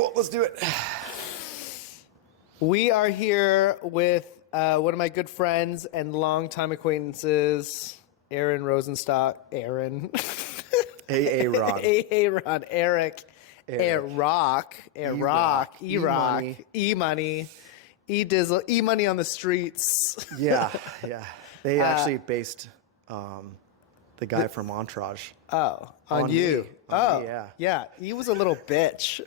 cool. Let's do it. We are here with one of my good friends and longtime acquaintances, Aaron Rosenstock. Aaron. Hey, Ron. Hey, Ron. Eric. E-Rock. E-Money. E-Dizzle. E-Money on the streets. Yeah. They actually based the guy from Entourage. Oh, on you. Me. On me, yeah. He was a little bitch.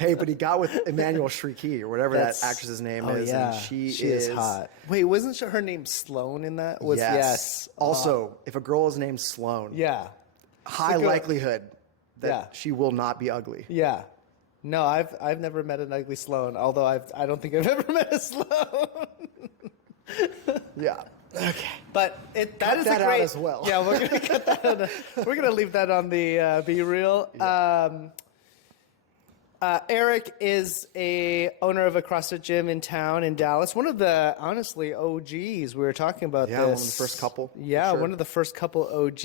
Hey, but he got with Emmanuel Shrieky or whatever that actress's name is. Yeah. And she is hot. Wait, wasn't her name Sloane in that? Yes. Also, if a girl is named Sloane, high likelihood that she will not be ugly. Yeah. No, I've never met an ugly Sloane, although I don't think I've ever met a Sloane. Yeah. Okay, but that is that a great out as well. Yeah, we're gonna cut that. We're gonna leave that on the Be Real. Yeah. Eric is a owner of a CrossFit gym in town in Dallas. One of the honestly OGs. We were talking about this. One of the first couple. Yeah, one of the first couple OGs.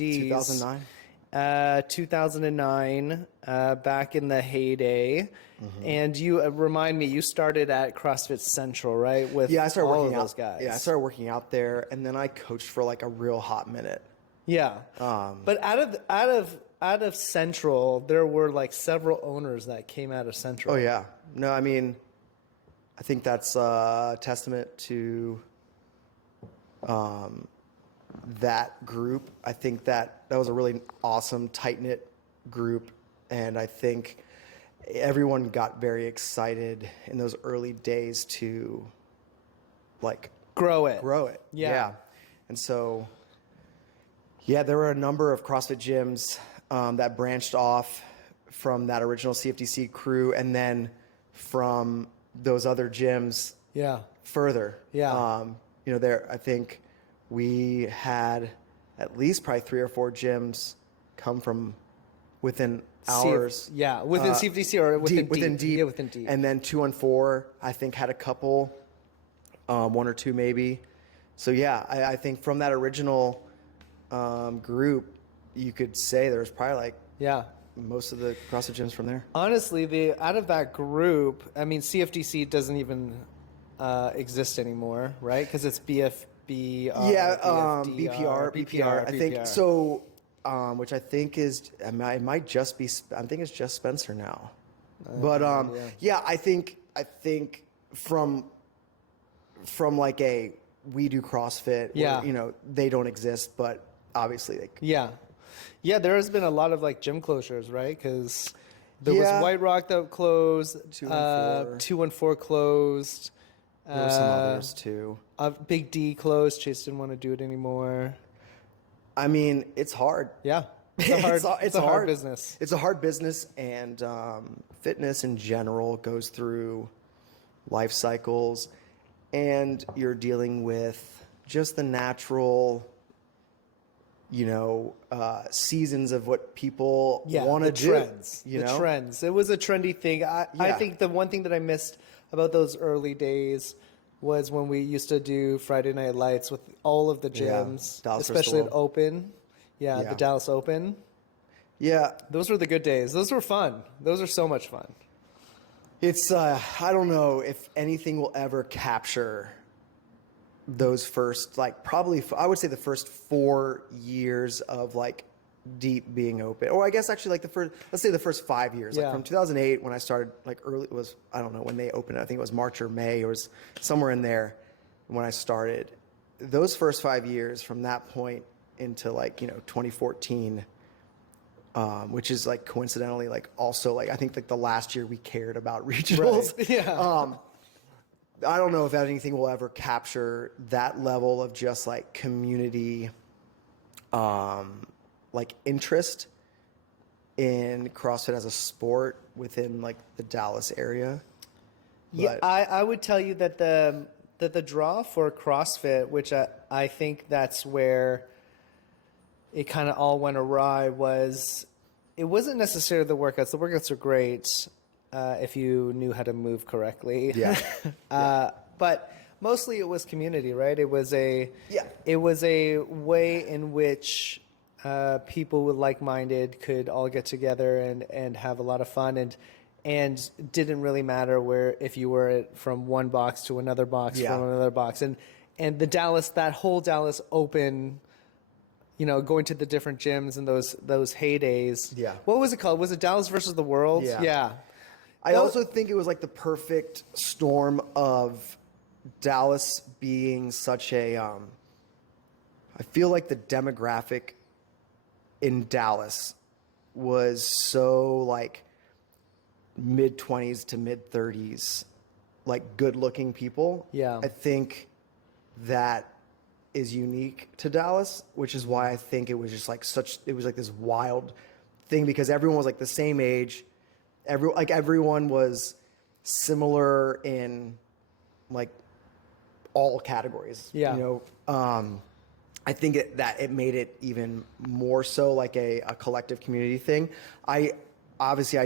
2009. Back in the heyday. Mm-hmm. And you remind me, you started at CrossFit Central, right? With I started all working of those guys. Yeah, I started working out there, and then I coached for like a real hot minute. Yeah, but out of Central, there were like several owners that came out of Central. Oh yeah, no, I mean, I think that's a testament to that group. I think that was a really awesome, tight-knit group, and I think everyone got very excited in those early days to like grow it. Yeah. And so, there were a number of CrossFit gyms that branched off from that original CFTC crew, and then from those other gyms further. Yeah. I think we had at least probably 3 or 4 gyms come from within hours. Within CFTC or within Deep. Yeah, within Deep. And then 2 and 4, I think, had a couple, 1 or 2 maybe. So I think from that original group, you could say there was probably most of the CrossFit gyms from there. Honestly, out of that group, I mean, CFTC doesn't even exist anymore, right? Because it's BPR. I think so. Which I think is, it might just be, I think it's just Spencer now. But I think from like a we do CrossFit, where, they don't exist, but obviously there has been a lot of like gym closures, right? Because there was White Rock that closed, 2 and 4 closed. There were some others too. Big D closed. Chase didn't want to do it anymore. I mean, it's hard. Yeah. It's a hard business. It's a hard business, and fitness in general goes through life cycles, and you're dealing with just the natural, seasons of what people want to do. Trends. Trends. It was a trendy thing. I think the one thing that I missed about those early days was when we used to do Friday Night Lights with all of the gyms, especially at Open. The Dallas Open. Yeah. Those were the good days. Those were fun. Those are so much fun. It's, I don't know if anything will ever capture those first, probably, I would say the first 4 years of, Deep being open. Or I guess actually, let's say the first 5 years. From 2008, when I started, early, it was, I don't know, when they opened, I think it was March or May. It was somewhere in there when I started. Those first 5 years, from that point into, 2014, which is, coincidentally, also, I think, the last year we cared about regionals. Right. Yeah. I don't know if anything will ever capture that level of just, community, interest in CrossFit as a sport within the Dallas area. But I would tell you that the draw for CrossFit, which I think that's where it kind of all went awry, it wasn't necessarily the workouts. The workouts are great if you knew how to move correctly. Yeah. But mostly it was community, right? It was a way in which people with like-minded could all get together and have a lot of fun. and didn't really matter where if you were from one box to another box from another box, and the that whole Dallas open, going to the different gyms and those heydays. Yeah. What was it called? Was it Dallas versus the World? Yeah. I also think it was like the perfect storm of Dallas being such a. I feel like the demographic in Dallas was so like mid-20s to mid-30s, like good-looking people. Yeah. I think that is unique to Dallas, which is why I think it was just like it was like this wild thing because everyone was like the same age. Everyone was similar in like all categories. Yeah. I think that it made it even more so like a collective community thing. I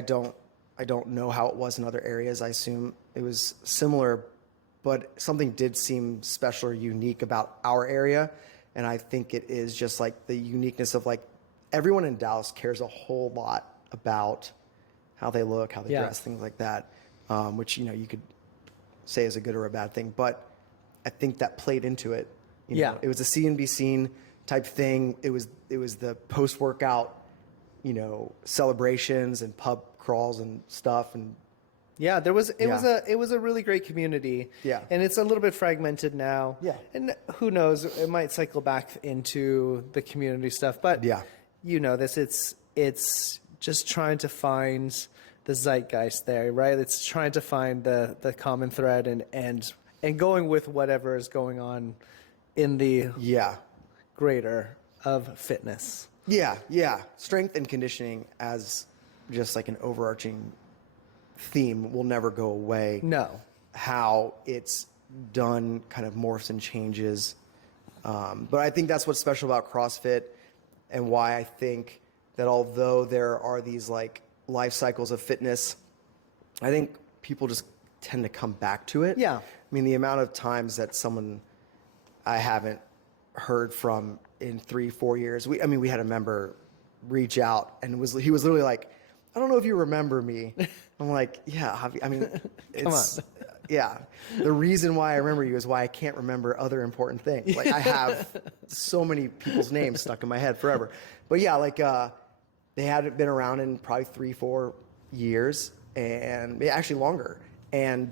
don't know how it was in other areas. I assume it was similar, but something did seem special or unique about our area. And I think it is just like the uniqueness of like everyone in Dallas cares a whole lot about how they look, how they dress, things like that, which, you could say is a good or a bad thing. But I think that played into it. It was a see and be seen type thing. It was the post-workout, celebrations and pub crawls and stuff. And yeah, it was a really great community. Yeah. And it's a little bit fragmented now. Yeah. And who knows, it might cycle back into the community stuff. But it's just trying to find the zeitgeist there, right? It's trying to find the common thread and going with whatever is going on in the greater of fitness. Yeah. Strength and conditioning as just like an overarching theme will never go away. No. How it's done kind of morphs and changes. But I think that's what's special about CrossFit and why I think that although there are these like life cycles of fitness, I think people just tend to come back to it. Yeah. I mean, the amount of times that someone I haven't heard from in 3-4 years. We had a member reach out and he was literally like, I don't know if you remember me. I'm like, yeah, it's, yeah. The reason why I remember you is why I can't remember other important things. Like I have so many people's names stuck in my head forever. But yeah, like they hadn't been around in probably 3-4 years and actually longer. And,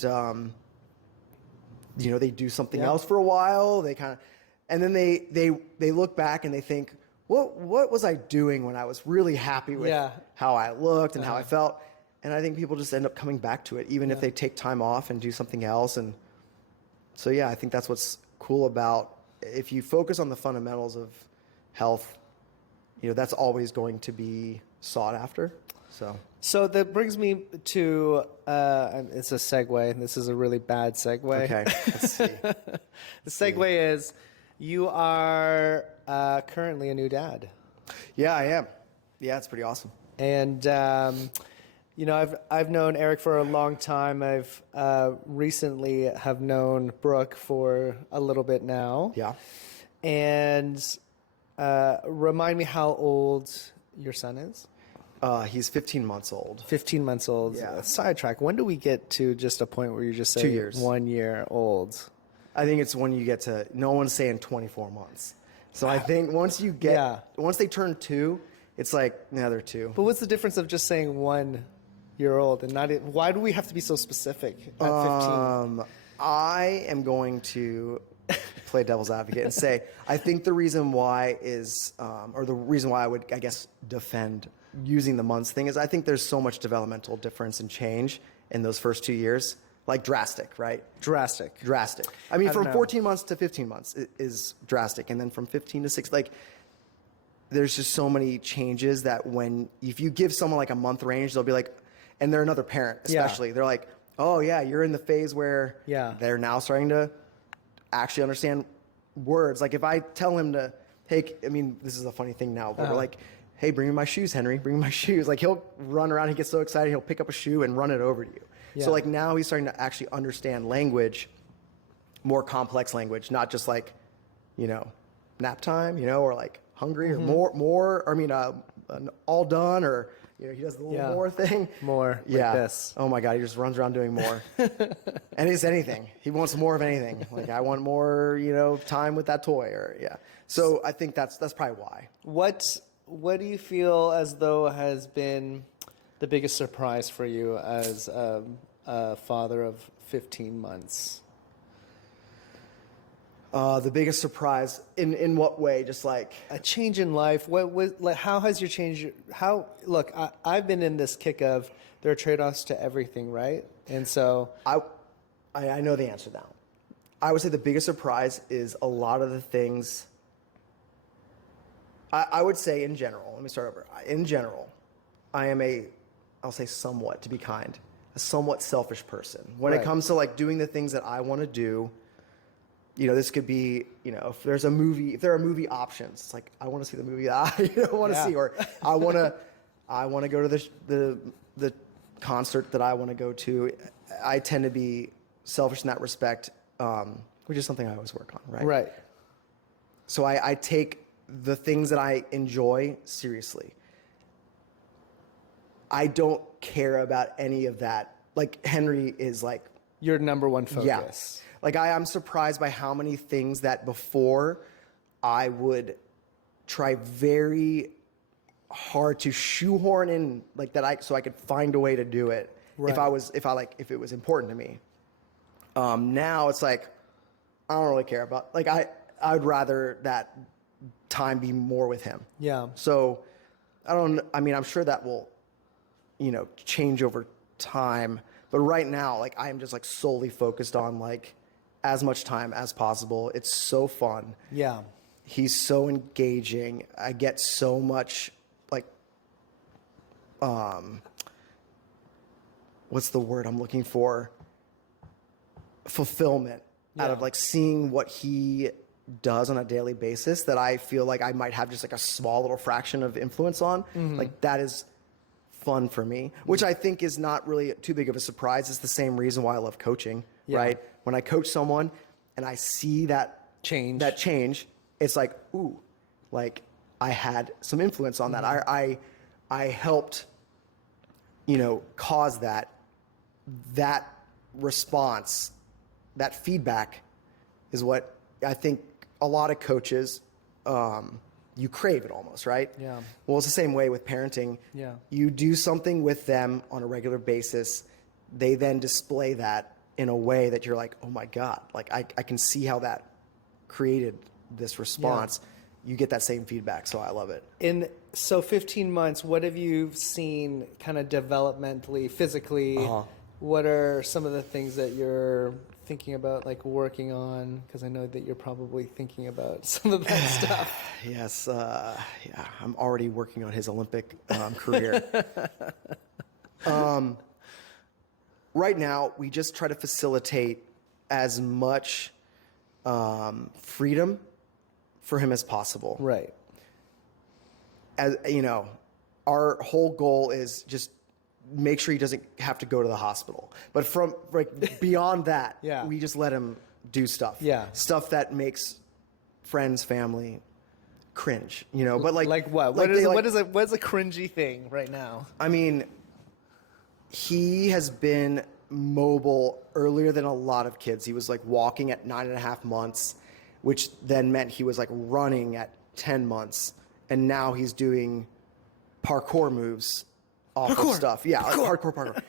they do something else for a while. They kind of, and then they look back and they think, what was I doing when I was really happy with how I looked and how I felt? And I think people just end up coming back to it, even if they take time off and do something else. And so, yeah, I think that's what's cool about if you focus on the fundamentals of health, that's always going to be sought after. So that brings me to, it's a segue. This is a really bad segue. Okay, let's see. The segue is you are currently a new dad. Yeah, I am. Yeah, it's pretty awesome. And, I've known Eric for a long time. I've recently have known Brooke for a little bit now. Yeah. And remind me how old your son is. He's 15 months old. 15 months old. Yeah. Sidetrack. When do we get to just a point where you just say 2 years. 1 year old? I think it's when you get to, no one's saying 24 months. So I think once they turn 2, it's like, they're 2. But what's the difference of just saying 1 year old and not, why do we have to be so specific at 15? I am going to play devil's advocate and say, I think the reason why is, or the reason why I would, I guess, defend using the months thing is I think there's so much developmental difference and change in those first 2 years. Like drastic, right? Drastic. I mean, from 14 months to 15 months is drastic. And then from 15 to 6, like there's just so many changes that if you give someone like a month range, they'll be like, and they're another parent, especially, they're like, oh yeah, you're in the phase where they're now starting to actually understand words. Like if I tell him to take, this is a funny thing now, but we're like, hey, bring me my shoes, Henry, bring me my shoes. Like he'll run around, he gets so excited, he'll pick up a shoe and run it over to you. Yeah. So like now he's starting to actually understand language, more complex language, not just like, nap time, or like hungry or more, all done or, You know, he does the little more thing. More Yeah. like this. Oh my God, he just runs around doing more. And it's anything. He wants more of anything. Like, I want more, you know, time with that toy, or yeah. So I think that's probably why. What do you feel as though has been the biggest surprise for you as a father of 15 months? The biggest surprise in what way? Just like A change in life. How has your change? Look, I've been in this kick of there are trade-offs to everything, right? And so I know the answer now. I would say the biggest surprise is a lot of the things. I would say in general. Let me start over. In general, I am I'll say somewhat, to be kind, a somewhat selfish person when it comes to like doing the things that I want to do. You know, this could be, you know, if there are movie options, it's like, I want to see the movie that I want to see, or I want to go to the concert that I want to go to. I tend to be selfish in that respect, which is something I always work on, right? right. So I take the things that I enjoy seriously. I don't care about any of that. Like, Henry is like, Your number one focus. yeah. Like, I'm surprised by how many things that before I would try very hard to shoehorn in, like that so I could find a way to do it. Right. If it was important to me. Now it's like, I don't really care about, like, I would rather that time be more with him. Yeah. So I'm sure that will, you know, change over time. But right now, like, I am just like solely focused on like as much time as possible. It's so fun. Yeah. He's so engaging. I get so much like, what's the word I'm looking for? Fulfillment out of like seeing what he does on a daily basis that I feel like I might have just like a small little fraction of influence on. Mm-hmm. Like, that is fun for me, which I think is not really too big of a surprise. It's the same reason why I love coaching, right? When I coach someone and I see that change, it's like, ooh, like I had some influence on that. I helped, you know, cause that response, that feedback is what I think a lot of coaches, you crave it almost, right? Yeah. Well, it's the same way with parenting. Yeah. You do something with them on a regular basis. They then display that in a way that you're like, oh my God, like I can see how that created this response. You get that same feedback. So I love it. So 15 months, what have you seen kind of developmentally, physically? What are some of the things that you're thinking about, like working on? Because I know that you're probably thinking about some of that stuff. Yes. Yeah. I'm already working on his Olympic career. Right now, we just try to facilitate as much freedom for him as possible. Right. As you know, our whole goal is just make sure he doesn't have to go to the hospital. But from like beyond that, we just let him do stuff. Yeah. Stuff that makes friends, family cringe, you know. But like what? Like What's a cringy thing right now? I mean, he has been mobile earlier than a lot of kids. He was like walking at 9.5 months, which then meant he was like running at 10 months. And now he's doing parkour moves off of stuff. Yeah, parkour.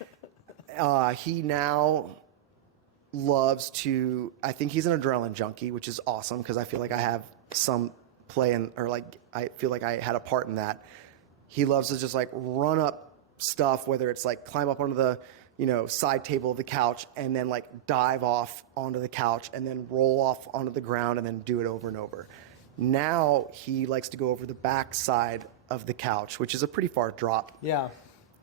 He now loves to, I think he's an adrenaline junkie, which is awesome because I feel like I have some play in, or like I feel like I had a part in that. He loves to just like run up stuff, whether it's like climb up onto the, you know, side table of the couch and then like dive off onto the couch and then roll off onto the ground and then do it over and over. Now he likes to go over the back side of the couch, which is a pretty far drop. Yeah.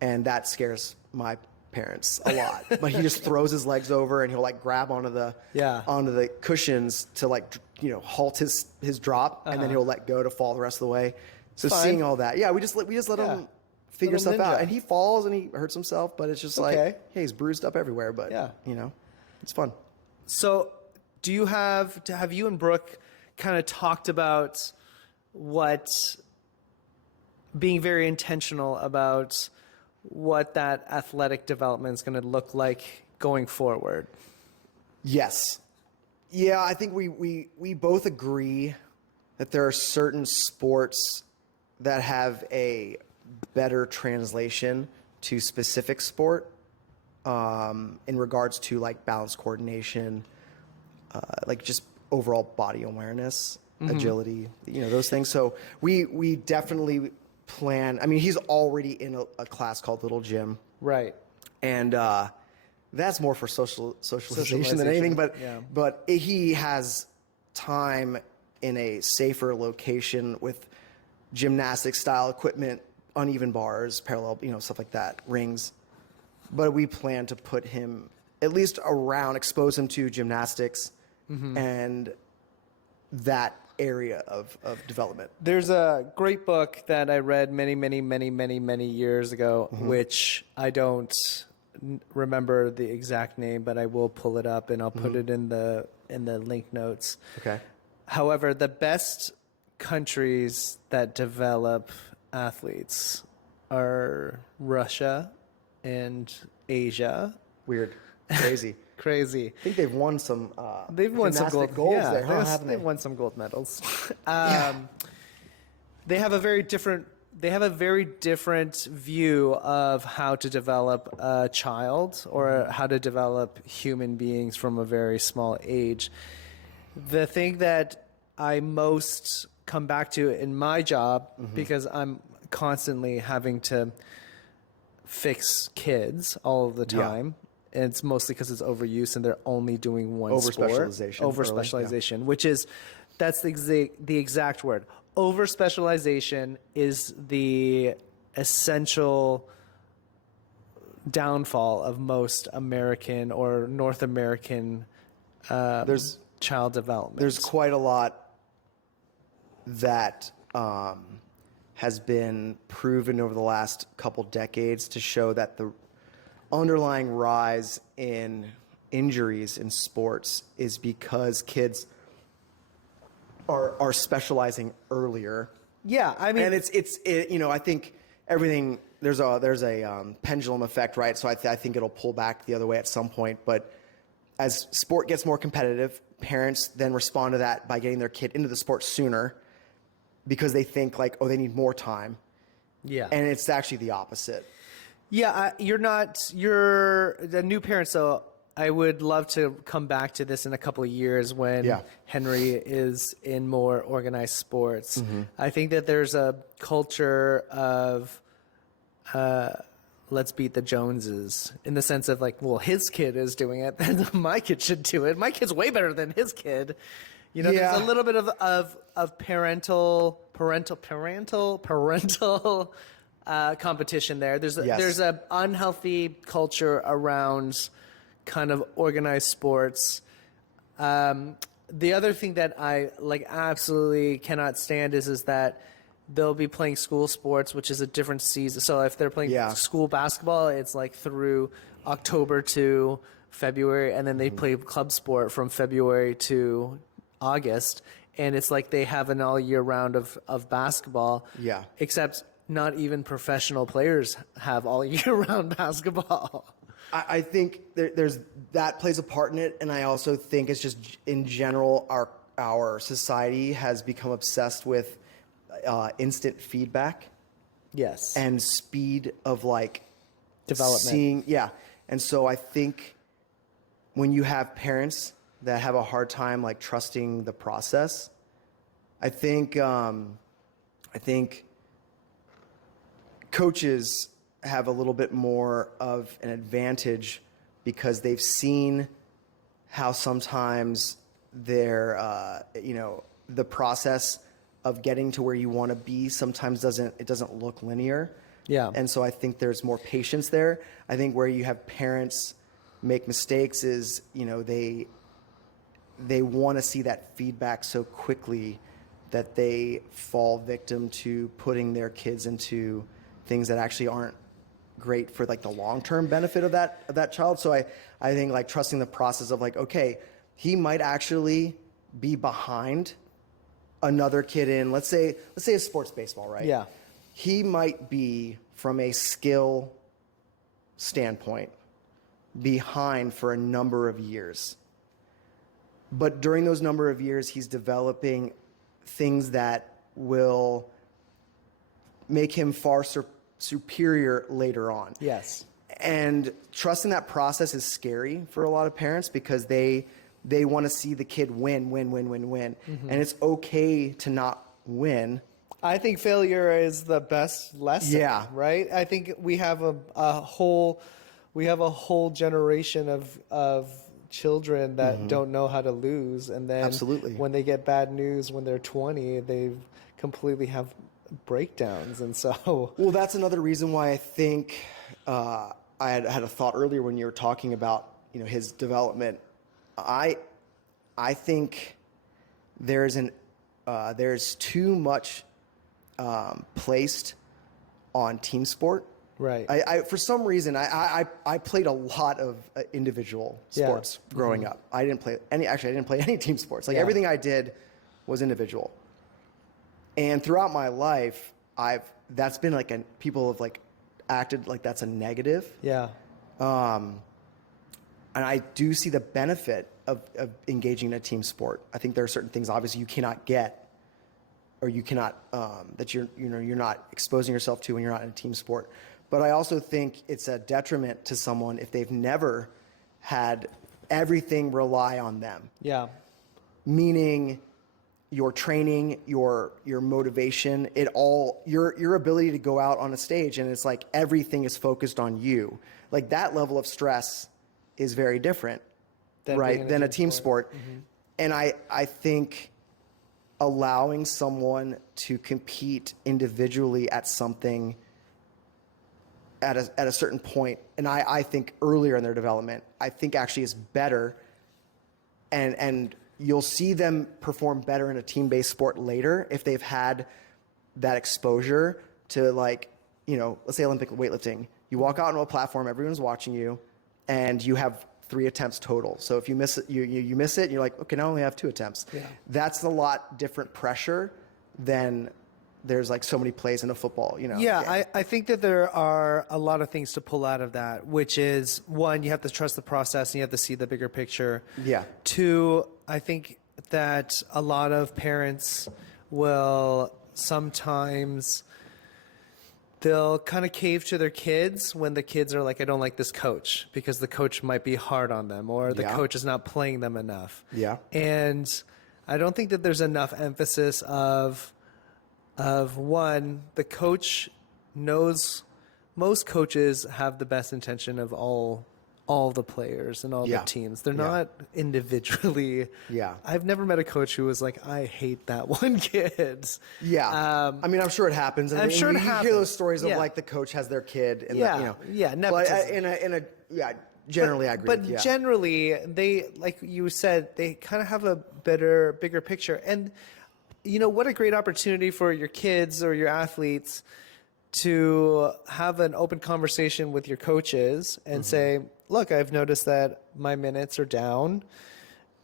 And that scares my parents a lot. But he just throws his legs over and he'll like grab onto the cushions to like, you know, halt his drop, and then he'll let go to fall the rest of the way. So seeing all that, we just let him figure stuff out. And he falls and he hurts himself, but it's just like, hey, he's bruised up everywhere, but you know, it's fun. So have you and Brooke kind of talked about what being very intentional about what that athletic development is going to look like going forward. Yes. Yeah, I think we both agree that there are certain sports that have a better translation to specific sport in regards to like balance coordination, like just overall body awareness, agility, those things. So we definitely plan. I mean, he's already in a class called Little Gym. Right. And that's more for socialization than anything, but he has time in a safer location with gymnastic style equipment, uneven bars, parallel, stuff like that, rings. But we plan to put him at least around, expose him to gymnastics and that area of development. There's a great book that I read many years ago, which I don't remember the exact name, but I will pull it up and I'll put it in the link notes. Okay. However, the best countries that develop athletes are Russia and Asia. Weird. Crazy. Crazy. I think they've won some They've won some golds yeah, there, huh? Haven't they? They've won some gold medals. They have a very different view of how to develop a child or how to develop human beings from a very small age. The thing that I most come back to in my job, because I'm constantly having to fix kids all of the time, and it's mostly because it's overuse and they're only doing one sport. Over-specialization, which is, that's the exact word. Over-specialization is the essential downfall of most American or North American there's child development. There's quite a lot that has been proven over the last couple decades to show that the underlying rise in injuries in sports is because kids are specializing earlier. Yeah, I mean, and it's I think everything there's a pendulum effect, right? So I think it'll pull back the other way at some point. But as sport gets more competitive, parents then respond to that by getting their kid into the sport sooner because they think like, oh, they need more time. Yeah, and it's actually the opposite. Yeah, you're the new parent, so I would love to come back to this in a couple of years when Henry is in more organized sports. I think that there's a culture of let's beat the Joneses in the sense of like, well, his kid is doing it, then my kid should do it. My kid's way better than his kid. There's a little bit of parental competition there. There's a unhealthy culture around kind of organized sports. The other thing that I absolutely cannot stand is that they'll be playing school sports, which is a different season. So if they're playing school basketball, it's like through October to February, and then they play club sport from February to August, and it's like they have an all year round of basketball. Yeah. Except not even professional players have all year round basketball. I think there's that plays a part in it, and I also think it's just in general our society has become obsessed with instant feedback. Yes. And speed of like development. And so I think when you have parents that have a hard time like trusting the process, I think coaches have a little bit more of an advantage because they've seen how sometimes their the process of getting to where you want to be sometimes doesn't look linear. Yeah. And so I think there's more patience there. I think where you have parents make mistakes is, they want to see that feedback so quickly that they fall victim to putting their kids into things that actually aren't great for like the long-term benefit of that child. So I think like trusting the process of like, okay, he might actually be behind another kid in, let's say a sports baseball, right? Yeah. he might be, from a skill standpoint, behind for a number of years. But during those number of years, he's developing things that will make him far superior later on. Yes. And trusting that process is scary for a lot of parents because they want to see the kid win. Mm-hmm. And it's okay to not win. I think failure is the best lesson. Yeah. Right. I think we have a whole generation of children that don't know how to lose, and then Absolutely. when they get bad news when they're 20, they completely have breakdowns. And so, well, that's another reason why I think I had a thought earlier when you were talking about his development. I think there's too much placed on team sport. right. I for some reason I played a lot of individual sports growing up. I didn't play any team sports. Like everything I did was individual. And throughout my life, that's been like people have acted like that's a negative. Yeah. And I do see the benefit of engaging in a team sport. I think there are certain things obviously you cannot get, or you cannot that you're not exposing yourself to when you're not in a team sport. But I also think it's a detriment to someone if they've never had everything rely on them. Yeah. Meaning your training, your motivation, your ability to go out on a stage and it's like everything is focused on you. Like that level of stress is very different, than a team sport. Mm-hmm. And I think allowing someone to compete individually at something at a certain point, and I think earlier in their development, I think actually is better, and you'll see them perform better in a team-based sport later if they've had that exposure to let's say Olympic weightlifting. You walk out onto a platform, everyone's watching you, and you have 3 attempts total. So if you miss it, you miss it, and you're like, okay, now I only have 2 attempts. Yeah. That's a lot different pressure than there's so many plays in a football, Yeah, I think that there are a lot of things to pull out of that, which is, 1, you have to trust the process and you have to see the bigger picture. Yeah. 2, I think that a lot of parents will sometimes they'll kind of cave to their kids when the kids are like, I don't like this coach because the coach might be hard on them or the coach is not playing them enough. Yeah. And I don't think that there's enough emphasis of 1, the coach knows, most coaches have the best intention of all the players and all the teams. They're not individually. Yeah. I've never met a coach who was like, I hate that one kid. Yeah. I mean, I'm sure it happens. I'm sure it happens. You hear those stories of the coach has their kid. And nepotism. But generally I agree. But generally, they, like you said, they kind of have a bigger picture. And what a great opportunity for your kids or your athletes to have an open conversation with your coaches and say, look, I've noticed that my minutes are down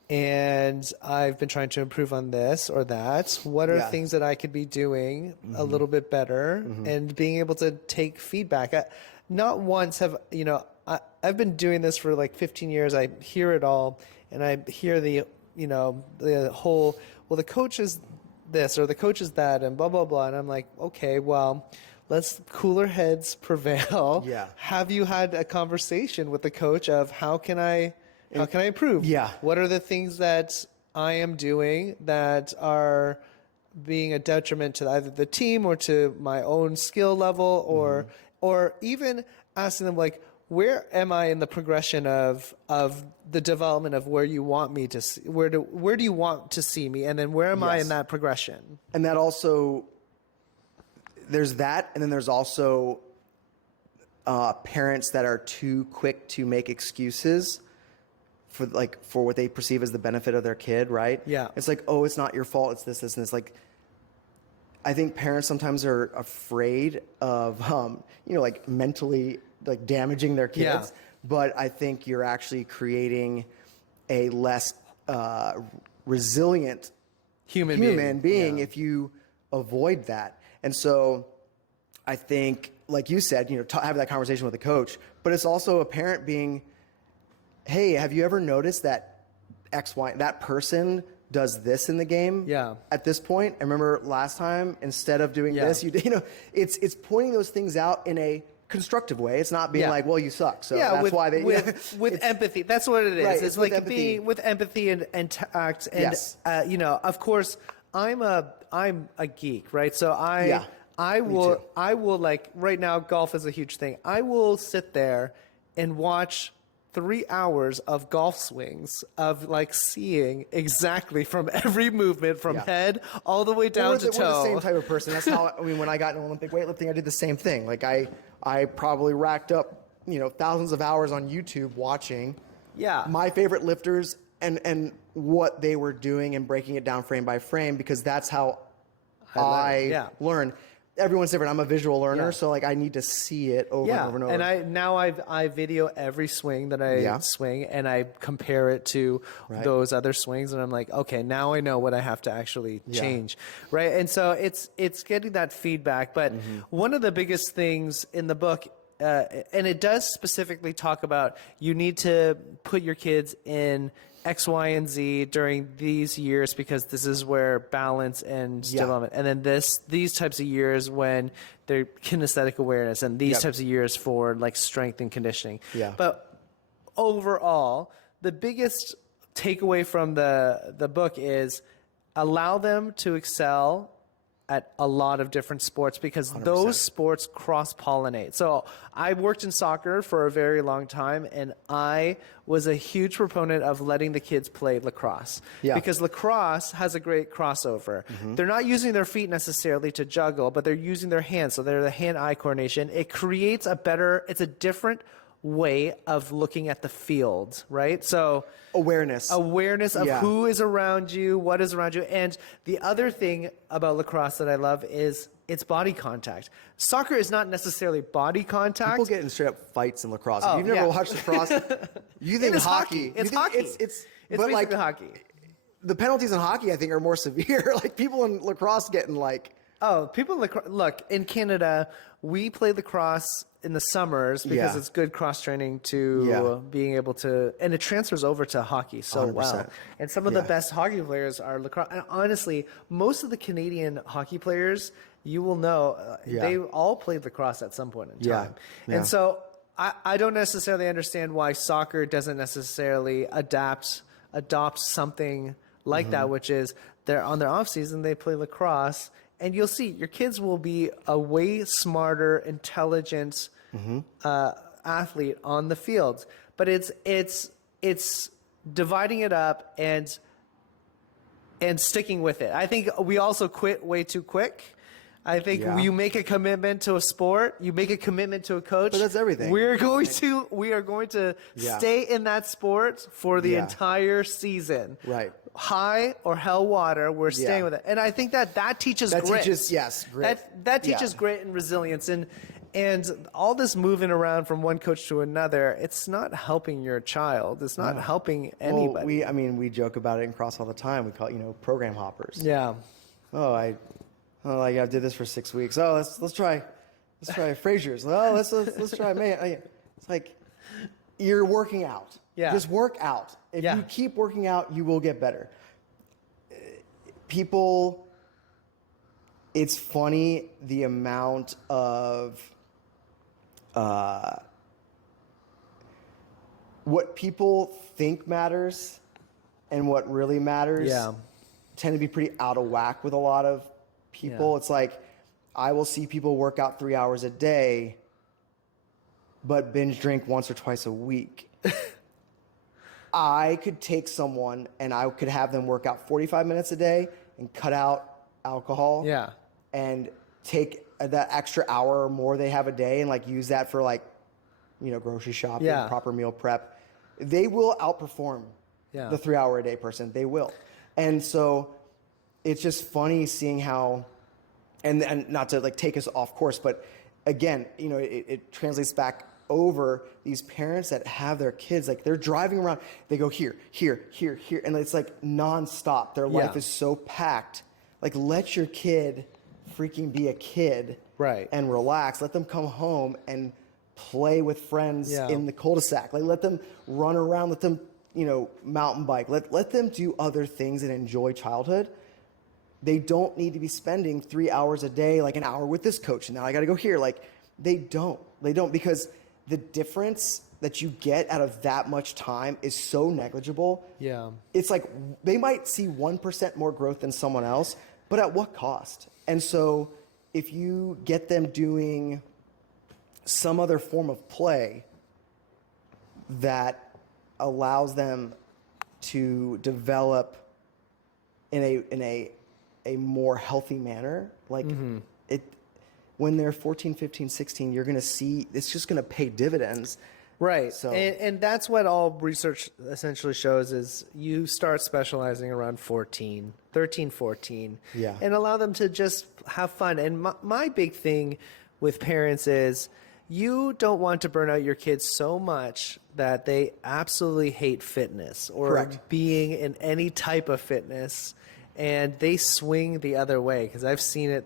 and I've been trying to improve on this or that. What are things that I could be doing a little bit better, and being able to take feedback? Not once have, I've been doing this for 15 years. I hear it all, and I hear the whole, well, the coach is this or the coach is that and blah, blah, blah. And I'm like, okay, well, let's cooler heads prevail. Yeah. Have you had a conversation with the coach of how can I improve? Yeah. What are the things that I am doing that are being a detriment to either the team or to my own skill level, or even asking them where am I in the progression of the development of where you want me to see, where do you want to see me, and then where am I in that progression? And that also, there's that, and then there's also parents that are too quick to make excuses for what they perceive as the benefit of their kid, right? Yeah. It's like, oh, it's not your fault. It's this, and this. I think parents sometimes are afraid of, mentally damaging their kids. Yeah. But I think you're actually creating a less resilient human being if you avoid that. And so I think, like you said, having that conversation with the coach, but it's also a parent being, hey, have you ever noticed that that person does this in the game? Yeah. At this point, I remember last time, instead of doing this, it's pointing those things out in a constructive way. It's not being like, well, you suck. So that's why they with empathy. That's what it is. Right, it's like being with empathy and tact. And Yes. of course, I'm a geek, right? So I will like right now, golf is a huge thing. I will sit there and watch 3 hours of golf swings of like seeing exactly from every movement from head all the way down to toe. We're the same type of person. That's how, when I got in Olympic weightlifting, I did the same thing. Like I probably racked up, thousands of hours on YouTube watching my favorite lifters and what they were doing and breaking it down frame by frame, because that's how I learn. Everyone's different. I'm a visual learner, so like I need to see it over and over and over. And I video every swing that I swing, and I compare it to those other swings, and I'm like, okay, now I know what I have to actually change, right? And so it's getting that feedback. But one of the biggest things in the book, and it does specifically talk about, you need to put your kids in X, Y, and Z during these years, because this is where balance and development, and then these types of years when they're kinesthetic awareness, and these types of years for like strength and conditioning. Yeah. But overall, the biggest takeaway from the book is allow them to excel at a lot of different sports, because 100%. Those sports cross-pollinate. So I worked in soccer for a very long time, and I was a huge proponent of letting the kids play lacrosse. Yeah. Because lacrosse has a great crossover. They're not using their feet necessarily to juggle, but they're using their hands. So they're the hand-eye coordination. It creates it's a different way of looking at the field, right? So awareness of who is around you, what is around you. And the other thing about lacrosse that I love is it's body contact. Soccer is not necessarily body contact. People get in straight up fights in lacrosse. If you've never watched lacrosse, you think hockey. It's hockey. It's but like hockey. The penalties in hockey, I think, are more severe. Like people in lacrosse getting like... Look, in Canada, we play lacrosse in the summers because it's good cross training to being able to, and it transfers over to hockey so 100%. Well. And some of the best hockey players are lacrosse. And honestly, most of the Canadian hockey players, you will know, they all played lacrosse at some point in time. Yeah. And so I don't necessarily understand why soccer doesn't necessarily adopt something like that, which is they're on their off season, they play lacrosse. And you'll see your kids will be a way smarter, intelligent athlete on the field. But it's dividing it up and sticking with it. I think we also quit way too quick. I think you make a commitment to a sport, you make a commitment to a coach. But that's everything. We are going to stay in that sport for the entire season. Right. High or hell water, we're staying with it. And I think that teaches grit. Grit. That teaches grit and resilience. And all this moving around from one coach to another, it's not helping your child. It's not helping anybody. Well, we joke about it in cross all the time. We call it, program hoppers. Yeah. I did this for 6 weeks. Oh, let's try Fraser's. Oh, let's try man. It's like you're working out. Yeah. Just work out. If you keep working out, you will get better. People, it's funny the amount of what people think matters and what really matters tend to be pretty out of whack with a lot of people. It's like I will see people work out 3 hours a day, but binge drink once or twice a week. I could take someone and I could have them work out 45 minutes a day and cut out alcohol. Yeah. And take that extra hour or more they have a day and use that for grocery shopping, proper meal prep. They will outperform the 3 hour a day person. They will. And so it's just funny seeing how, and not to take us off course, but again, it translates back over these parents that have their kids, they're driving around, they go here, and it's nonstop. Their life is so packed. Let your kid freaking be a kid Right. and relax. Let them come home and play with friends in the cul-de-sac. Like, let them run around. Let them, mountain bike. Let them do other things and enjoy childhood. They don't need to be spending 3 hours a day, like an hour with this coach, and now I got to go here. Like, they don't, because the difference that you get out of that much time is so negligible. Yeah. It's like they might see 1% more growth than someone else, but at what cost? And so if you get them doing some other form of play that allows them to develop in a more healthy manner, like when they're 14, 15, 16, you're going to see it's just going to pay dividends. Right. So, and that's what all research essentially shows is you start specializing around 13, 14, and allow them to just have fun. And my big thing with parents is you don't want to burn out your kids so much that they absolutely hate fitness or being in any type of fitness, and they swing the other way, because I've seen it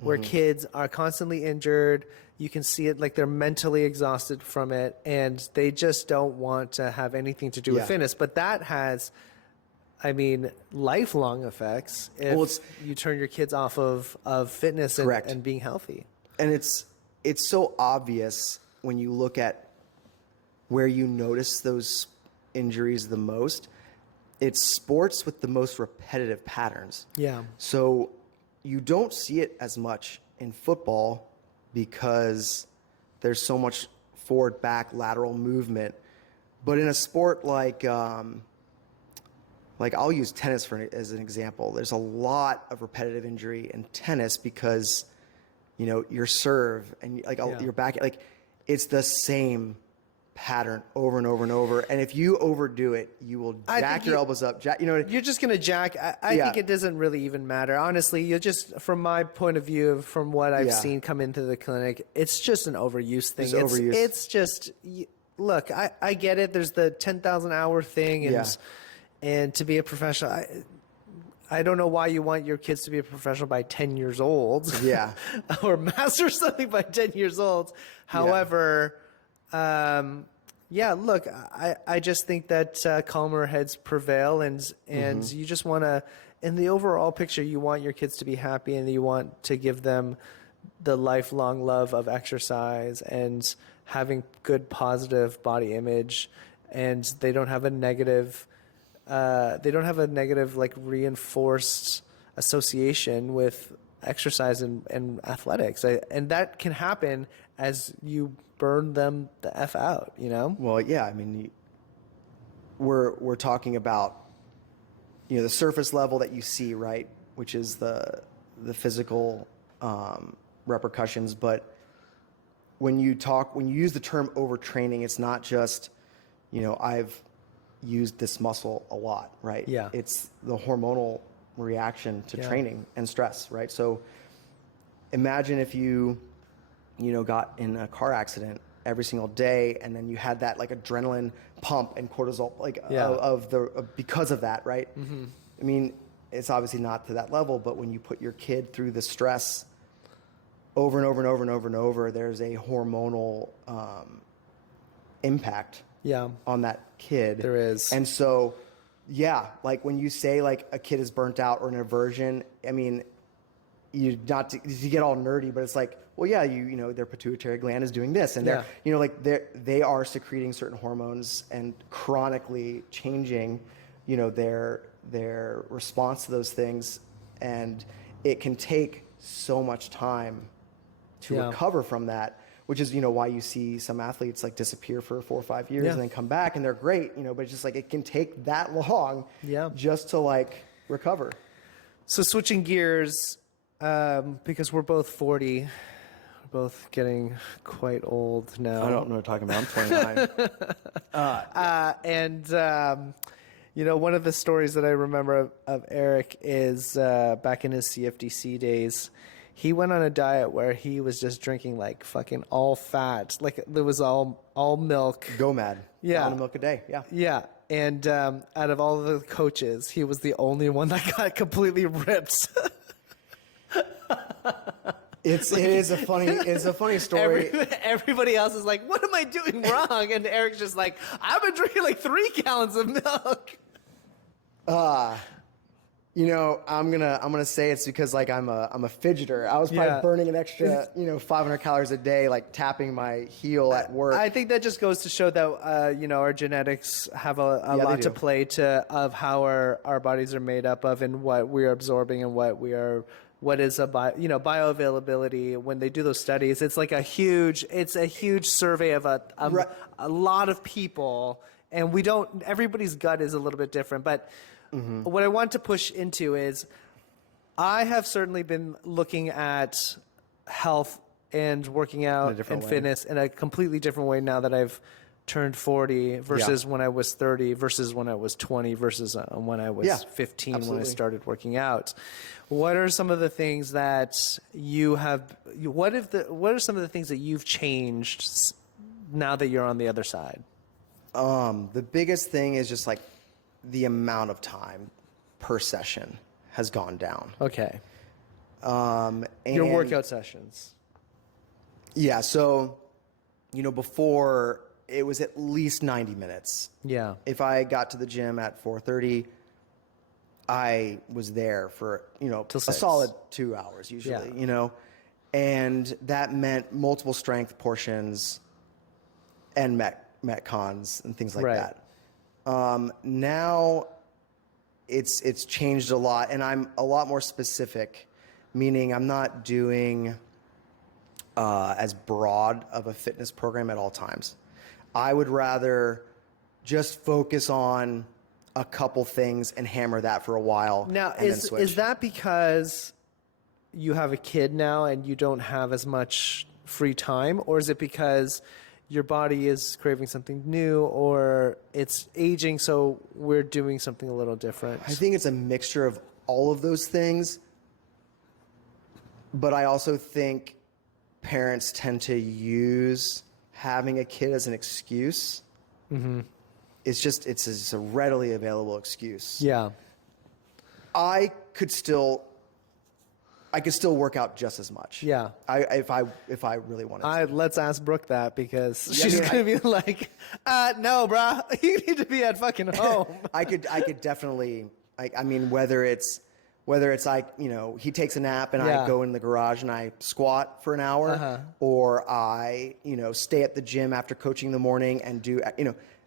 where kids are constantly injured. You can see it, like they're mentally exhausted from it, and they just don't want to have anything to do with fitness. But that has, lifelong effects if you turn your kids off of fitness and being healthy. And it's so obvious when you look at where you notice those injuries the most. It's sports with the most repetitive patterns. Yeah. So you don't see it as much in football because there's so much forward, back, lateral movement. But in a sport like I'll use tennis as an example. There's a lot of repetitive injury in tennis because, your serve and your back, like it's the same pattern over and over and over. And if you overdo it, you will jack your elbows up. You're just going to jack. I think it doesn't really even matter. Honestly, you just, from my point of view, from what I've seen come into the clinic, it's just an overuse thing. It's just, look, I get it. There's the 10,000 hour thing. And to be a professional, I don't know why you want your kids to be a professional by 10 years old. Yeah. Or master something by 10 years old. However, look, I just think that calmer heads prevail, and you just want to, in the overall picture, you want your kids to be happy, and you want to give them the lifelong love of exercise and having good positive body image, and they don't have a negative like reinforced association with exercise and athletics. And that can happen as you burn them the F out, Well, yeah, we're talking about, the surface level that you see, right? Which is the physical repercussions. But when you use the term overtraining, it's not just, I've used this muscle a lot, right? Yeah. It's the hormonal reaction to training and stress, right? So imagine if you got in a car accident every single day, and then you had that like adrenaline pump and cortisol, because of that, right? Mm-hmm. It's obviously not to that level, but when you put your kid through the stress over and over and over and over and over, there's a hormonal impact on that kid. There is. And so, like when you say like a kid is burnt out or an aversion, you get all nerdy, but it's like, well, their pituitary gland is doing this, and they are secreting certain hormones and chronically changing, their response to those things, and it can take so much time to recover from that, which is why you see some athletes like disappear for 4 or 5 years and then come back and they're great, but it's just like it can take that long just to like recover. So switching gears, because we're both 40, we're both getting quite old now. I don't know what you're talking about. I'm 29. One of the stories that I remember of Eric is back in his CFDC days, he went on a diet where he was just drinking like fucking all fat, like it was all milk. Go mad. Yeah. Gallon of milk a day. Yeah. Yeah. And out of all the coaches, he was the only one that got completely ripped. It's a funny story. Everybody else is like, what am I doing wrong? And Eric's just like, I've been drinking like 3 gallons of milk. You know, I'm gonna say it's because like I'm a fidgeter. I was probably burning an extra 500 calories a day, like tapping my heel at work. I think that just goes to show that our genetics have a lot to play of how our bodies are made up of, and what we're absorbing, and what is bioavailability. When they do those studies, it's like a huge survey of a lot of people, and everybody's gut is a little bit different, but. Mm-hmm. What I want to push into is I have certainly been looking at health and working out and fitness in a completely different way now that I've turned 40 versus when I was 30 versus when I was 20 versus when I was 15 when I started working out. What are some of the things that you have what are some of the things that you've changed now that you're on the other side? The biggest thing is just like the amount of time per session has gone down. Okay. And your workout sessions. Yeah. So, before it was at least 90 minutes. Yeah. If I got to the gym at 4:30, I was there for, Till a 6. solid 2 hours usually, and that meant multiple strength portions and metcons and things like that. Now it's changed a lot, and I'm a lot more specific, meaning I'm not doing as broad of a fitness program at all times. I would rather just focus on a couple things and hammer that for a while. Now, and then switch. Is that because you have a kid now and you don't have as much free time, or is it because your body is craving something new, or it's aging, so we're doing something a little different? I think it's a mixture of all of those things, but I also think parents tend to use having a kid as an excuse. Mm-hmm. It's a readily available excuse. Yeah. I could still work out just as much. Yeah. If I really wanted to. Let's ask Brooke that, because she's going to be like, no, brah, you need to be at fucking home. I could definitely, I mean, whether it's like, he takes a nap and I go in the garage and I squat for an hour, or I, stay at the gym after coaching in the morning and do,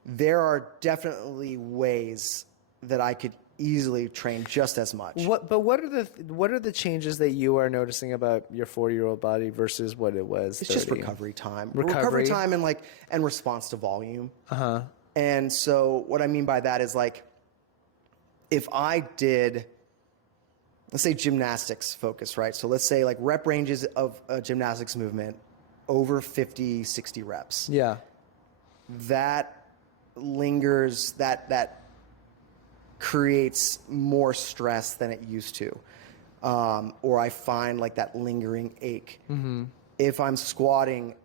there are definitely ways that I could easily train just as much. What are the changes that you are noticing about your 4-year-old body versus what it was? It's 30? just recovery time. Recovery time and response to volume. And so what I mean by that is, like, if I did, let's say, gymnastics focus, right? So let's say like rep ranges of a gymnastics movement over 50, 60 reps. Yeah. That lingers, that creates more stress than it used to. Or I find like that lingering ache. Mm-hmm. If I'm squatting,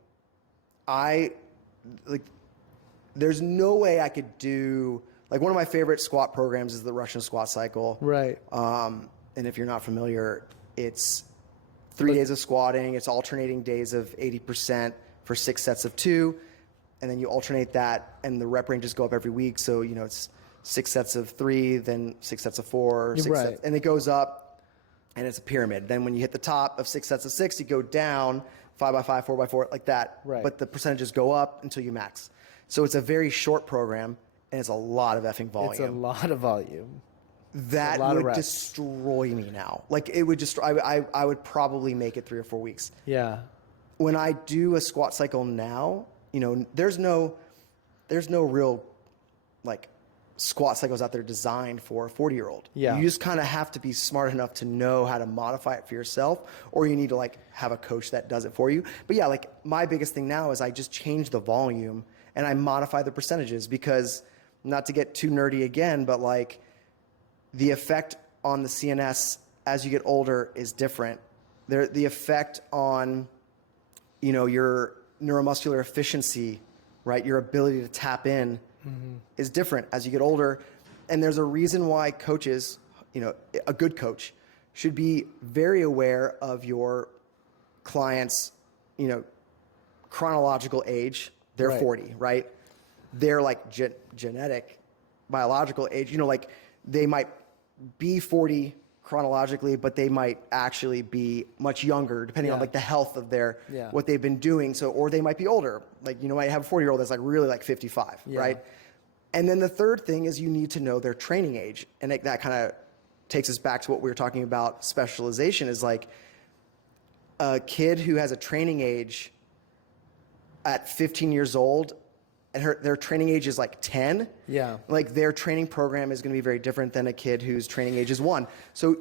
there's no way I could do, like, one of my favorite squat programs is the Russian squat cycle. Right. And if you're not familiar, it's 3 days of squatting. It's alternating days of 80% for 6 sets of 2. And then you alternate that, and the rep ranges go up every week. So, it's 6 sets of 3, then 6 sets of 4, 6 sets, and it goes up, and it's a pyramid. Then when you hit the top of 6 sets of 6, you go down 5x5, 4x4, like that. Right. But the percentages go up until you max. So it's a very short program, and it's a lot of effing volume. It's a lot of volume. That would destroy me now. Like, it would just, I would probably make it 3 or 4 weeks. Yeah. When I do a squat cycle now, there's no real, like, squat cycles out there designed for a 40-year-old. Yeah. You just kind of have to be smart enough to know how to modify it for yourself, or you need to, like, have a coach that does it for you. But yeah, like, my biggest thing now is I just change the volume and I modify the percentages, because, not to get too nerdy again, but, like, the effect on the CNS as you get older is different. The effect on, your neuromuscular efficiency, right? Your ability to tap in is different as you get older. And there's a reason why coaches, a good coach should be very aware of your clients, you know, chronological age, they're Right. 40, right? They're like genetic, biological age, you know, like they might be 40 chronologically, but they might actually be much younger depending on Yeah. like the health of their, Yeah. what they've been doing. So, or they might be older. Like, you know, I have a 40-year-old that's like really like 55, Yeah. right? And then the third thing is you need to know their training age. And that kind of takes us back to what we were talking about. Specialization is like a kid who has a training age at 15 years old and their training age is like 10. Yeah. Like their training program is going to be very different than a kid whose training age is 1. So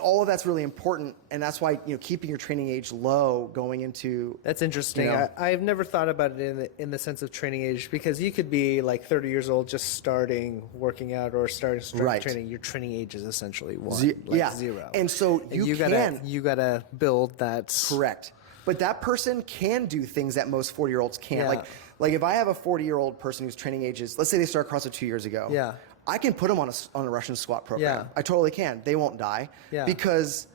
all of that's really important. And that's why, you know, keeping your training age low going into. That's interesting. You know? I've never thought about it in the sense of training age, because you could be like 30 years old just starting working out or starting strength Right. training. Your training age is essentially 1, yeah. 0. And so you gotta build that. Correct. But that person can do things that most 40-year-olds can't. Yeah. Like if I have a 40-year-old person whose training age is, let's say they started CrossFit 2 years ago. Yeah. I can put them on a Russian squat program. Yeah. I totally can. They won't die. Yeah. Because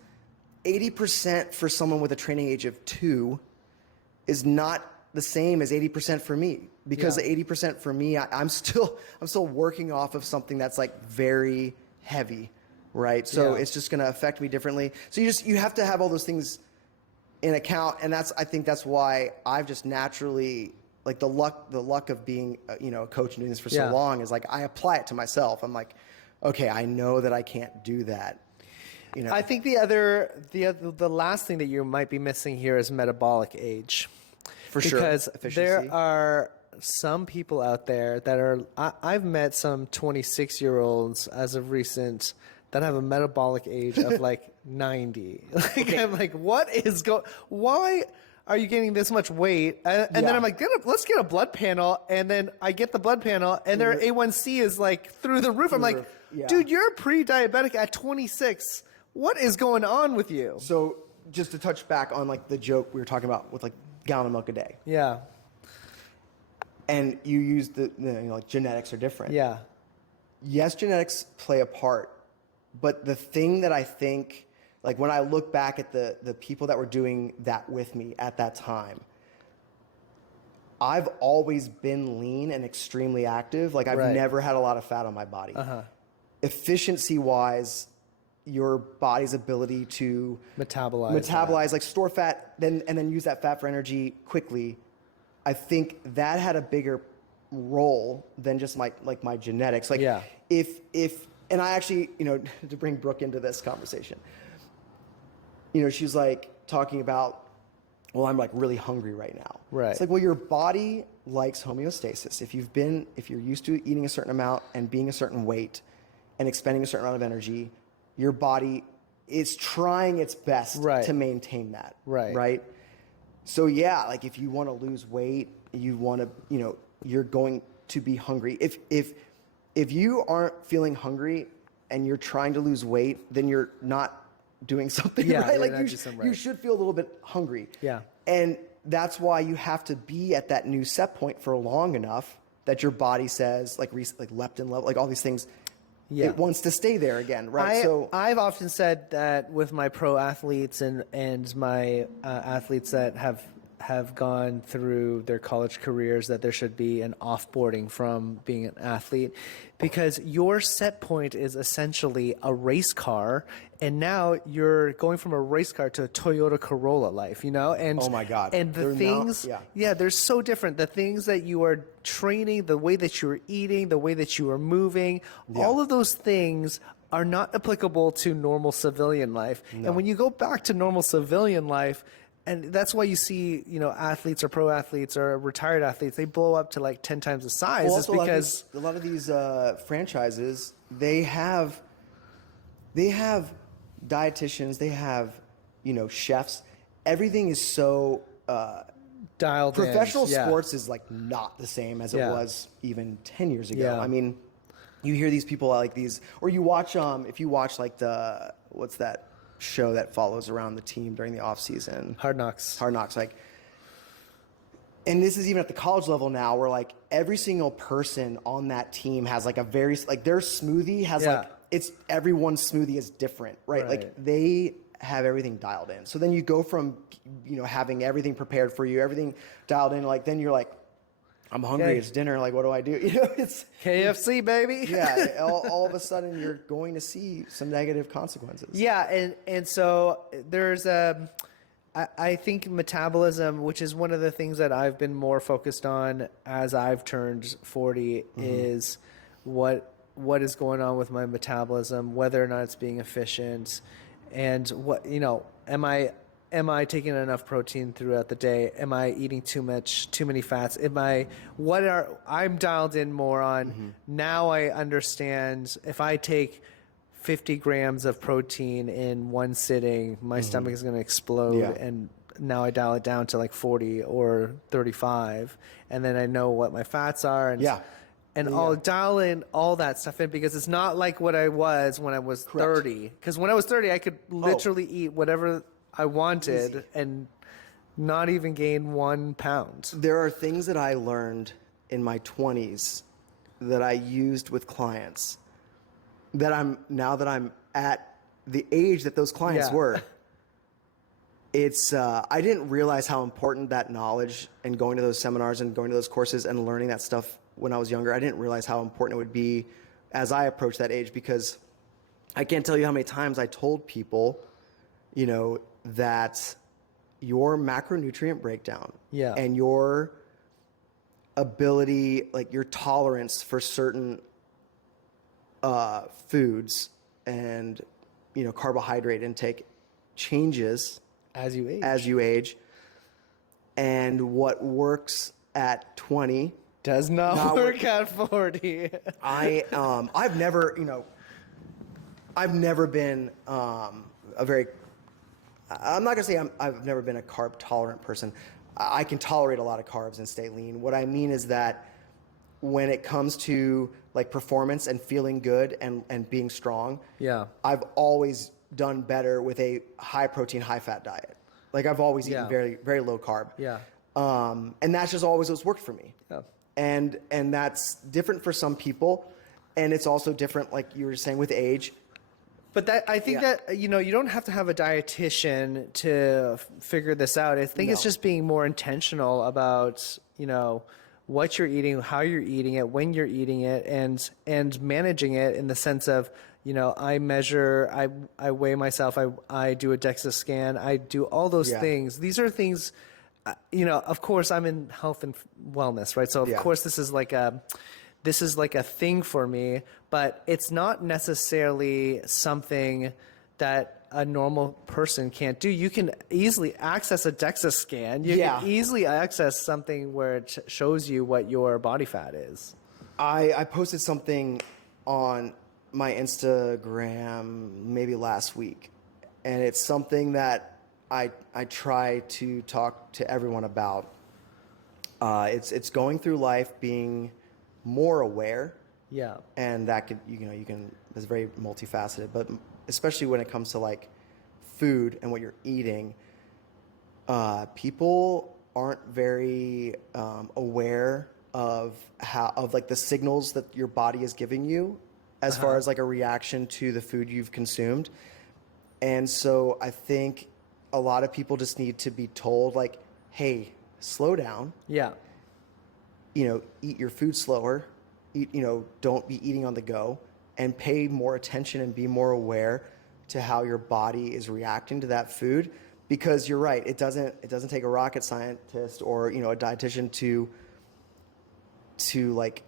80% for someone with a training age of 2 is not the same as 80% for me. Because Yeah. 80% for me, I'm still working off of something that's like very heavy, right? So Yeah. it's just going to affect me differently. So you have to have all those things in account, and I think that's why I've just naturally, like the luck of being you know, a coach and doing this for so Yeah. long is like I apply it to myself. I'm like, okay, I know that I can't do that. You know, I think the last thing that you might be missing here is metabolic age. For sure. Because Efficiency. there are some people out there that are, I've met some 26-year-olds as of recent that have a metabolic age of like 90. Like, I'm like, why are you gaining this much weight? And then Yeah. I'm like, let's get a blood panel. And then I get the blood panel and their A1C is like through the roof. I'm the like, roof. Yeah. dude, you're pre-diabetic at 26. What is going on with you? so just to touch back on like the joke we were talking about with like gallon of milk a day, Yeah. and you use you know, like genetics are different. Yeah. Yes, genetics play a part, but the thing that I think, like when I look back at the people that were doing that with me at that time, I've always been lean and extremely active. Like I've Right. never had a lot of fat on my body. Uh-huh. Efficiency wise, your body's ability to Metabolize. like store fat, and then use that fat for energy quickly. I think that had a bigger role than just my genetics. Like Yeah. if and I actually, you know, to bring Brooke into this conversation, you know, she's like talking about, well, I'm like really hungry right now. Right. It's like, well, your body likes homeostasis. If you're used to eating a certain amount and being a certain weight and expending a certain amount of energy, your body is trying its best Right. to maintain that. Right. Right. So yeah, like if you want to lose weight, you want to, you know, you're going to be hungry. If you aren't feeling hungry and you're trying to lose weight, then you're not doing something Yeah, right. you're Like not you, doing something you right. should feel a little bit hungry. Yeah. And that's why you have to be at that new set point for long enough that your body says, like leptin level, like all these things, Yeah. it wants to stay there again, right? I've often said that with my pro athletes and my athletes that have gone through their college careers, that there should be an offboarding from being an athlete, because your set point is essentially a race car, and now you're going from a race car to a Toyota Corolla life, you know? And Oh my God. And the They're now- things, yeah. they're so different. The things that you are training, the way that you are eating, the way that you are moving, all of those things are not applicable to normal civilian life. And when you go back to normal civilian life, and that's why you see, you know, athletes or pro athletes or retired athletes, they blow up to like 10 times the size. Well, is also, because a lot of these franchises, they have dietitians, they have, you know, chefs. Everything is so dialed in. professional Yeah. sports is like not the same as it Yeah. was even 10 years ago. Yeah. I mean, you hear these people like these, or you watch if you watch like what's that show that follows around the team during the off season? Hard Knocks. Hard Knocks, like, and this is even at the college level now, where like every single person on that team has like a very, like their smoothie has Yeah. like, it's everyone's smoothie is different, right? Right. Like they have everything dialed in. So then you go from, having everything prepared for you, everything dialed in, like then you're like, I'm hungry, Okay. it's dinner, like what do I do? It's KFC, baby. yeah, all of a sudden you're going to see some negative consequences. Yeah, and so there's I think metabolism, which is one of the things that I've been more focused on as I've turned 40, is what is going on with my metabolism, whether or not it's being efficient, and what am I taking enough protein throughout the day? Am I eating too many fats? I'm dialed in more on now. I understand if I take 50 grams of protein in one sitting, my stomach is going to explode. Yeah. And now I dial it down to like 40 or 35. And then I know what my fats are. And, I'll dial in all that stuff in, because it's not like what I was when I was 30. Because when I was 30, I could literally eat whatever I wanted and not even gain 1 pound. There are things that I learned in my 20s that I used with clients that now that I'm at the age that those clients were. It's I didn't realize how important that knowledge and going to those seminars and going to those courses and learning that stuff when I was younger. I didn't realize how important it would be as I approached that age, because I can't tell you how many times I told people, that your macronutrient breakdown and your ability, like your tolerance for certain foods and carbohydrate intake changes as you age. And what works at 20 does not work at 40. I've never been a very, I'm not gonna say I've never been a carb tolerant person. I can tolerate a lot of carbs and stay lean. What I mean is that when it comes to like performance and feeling good and being strong, I've always done better with a high protein, high fat diet. Like I've always eaten very, very low carb. And that's just always what's worked for me. And that's different for some people. And it's also different, like you were saying, with age. But I think that, you don't have to have a dietitian to figure this out. I think it's just being more intentional about, what you're eating, how you're eating it, when you're eating it, and managing it in the sense of, I measure, I weigh myself, I do a DEXA scan, I do all those things. These are things, of course I'm in health and wellness, right? So of course this is like a thing for me, but it's not necessarily something that a normal person can't do. You can easily access a DEXA scan. You can easily access something where it shows you what your body fat is. I posted something on my Instagram maybe last week, and it's something that I try to talk to everyone about. It's going through life being more aware. And that could, it's very multifaceted, but especially when it comes to like food and what you're eating, people aren't very aware of like the signals that your body is giving you as far as like a reaction to the food you've consumed. And so I think a lot of people just need to be told like, hey, slow down. Eat your food slower. Don't be eating on the go, and pay more attention and be more aware to how your body is reacting to that food. Because you're right, it doesn't take a rocket scientist or a dietitian to like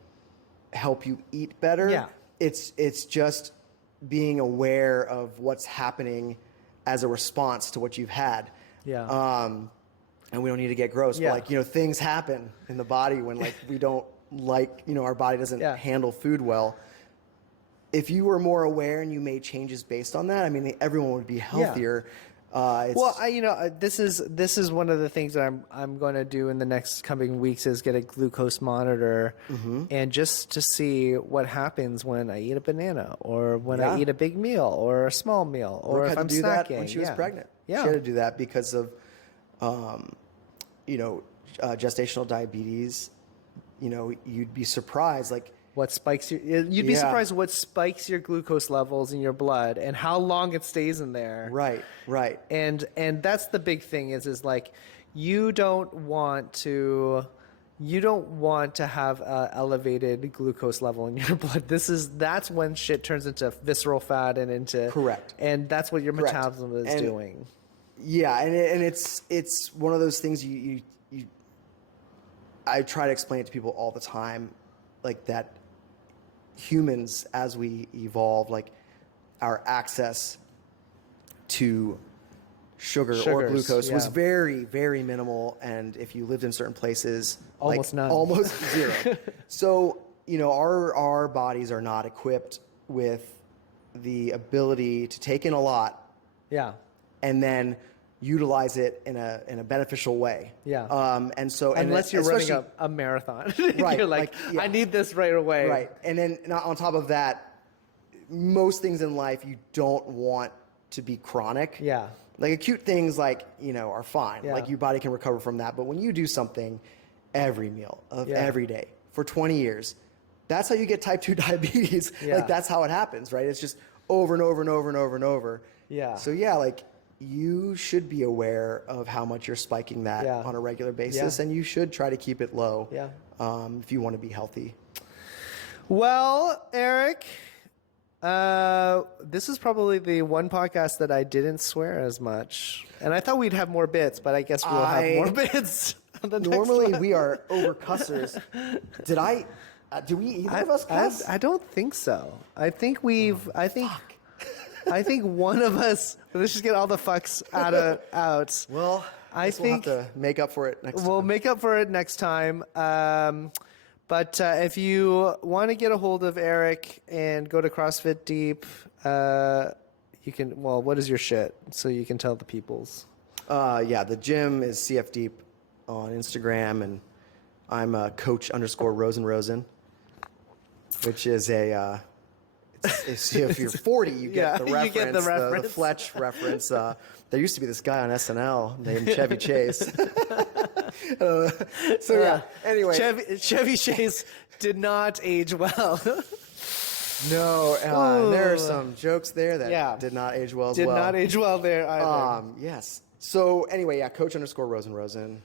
help you eat better. It's just being aware of what's happening as a response to what you've had. And we don't need to get gross, but like things happen in the body when like we don't like our body doesn't handle food well. If you were more aware and you made changes based on that, I mean, everyone would be healthier. This is one of the things that I'm going to do in the next coming weeks is get a glucose monitor and just to see what happens when I eat a banana or when I eat a big meal or a small meal or if I'm snacking. That when she was pregnant. She had to do that because of gestational diabetes. You'd be surprised, like what spikes you'd be Yeah. surprised what spikes your glucose levels in your blood and how long it stays in there. Right. And that's the big thing is like you don't want to have a elevated glucose level in your blood. That's when shit turns into visceral fat and into Correct. And that's what your Correct. metabolism is doing. Yeah, and it's one of those things you I try to explain it to people all the time, like that humans, as we evolve, like our access to sugar or glucose was very, very minimal, and if you lived in certain places, almost none, almost zero. So our bodies are not equipped with the ability to take in a lot, and then utilize it in a beneficial way. And so unless you're running a marathon, right? You're like I need this right away. Right, and then on top of that, most things in life you don't want to be chronic. Like acute things like, are fine. Like your body can recover from that. But when you do something every meal of every day for 20 years, that's how you get type 2 diabetes. Like that's how it happens, right? It's just over and over and over and over and over. So like you should be aware of how much you're spiking that on a regular basis, and you should try to keep it low if you want to be healthy. Well, Eric, this is probably the one podcast that I didn't swear as much, and I thought we'd have more bits, but I guess we'll have more bits. Normally we are over cussers. Do we either of us cuss? I don't think so. I think I think one of us. Let's just get all the fucks out. Well, I think we'll have to make up for it next time. We'll make up for it next time. But if you want to get a hold of Eric and go to CrossFit Deep, you can. Well, what is your shit? So you can tell the peoples. The gym is CF Deep on Instagram, and I'm Coach_Rosen, which is a. If you're 40, you get the reference. You get the reference. The Fletch reference. There used to be this guy on SNL named Chevy Chase. Anyway. Chevy Chase did not age well. No, there are some jokes there that did not age well as well. Did not age well there either. Yes. So anyway, Coach_Rosen.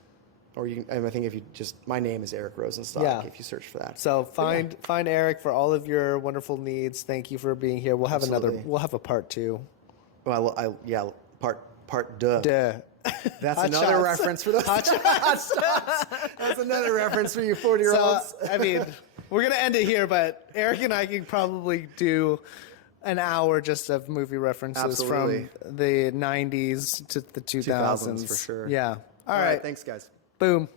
Or you can, I think if you just, my name is Eric Rosenstock, if you search for that. So find Eric for all of your wonderful needs. Thank you for being here. We'll have we'll have a part 2. Well, part deux. That's Hot another shots. Reference for those. Hot shots. That's another reference for you 40-year-olds. So, I mean, we're going to end it here, but Eric and I can probably do an hour just of movie references from the 90s to the 2000s. For sure. Yeah. All right. Thanks, guys. Boom.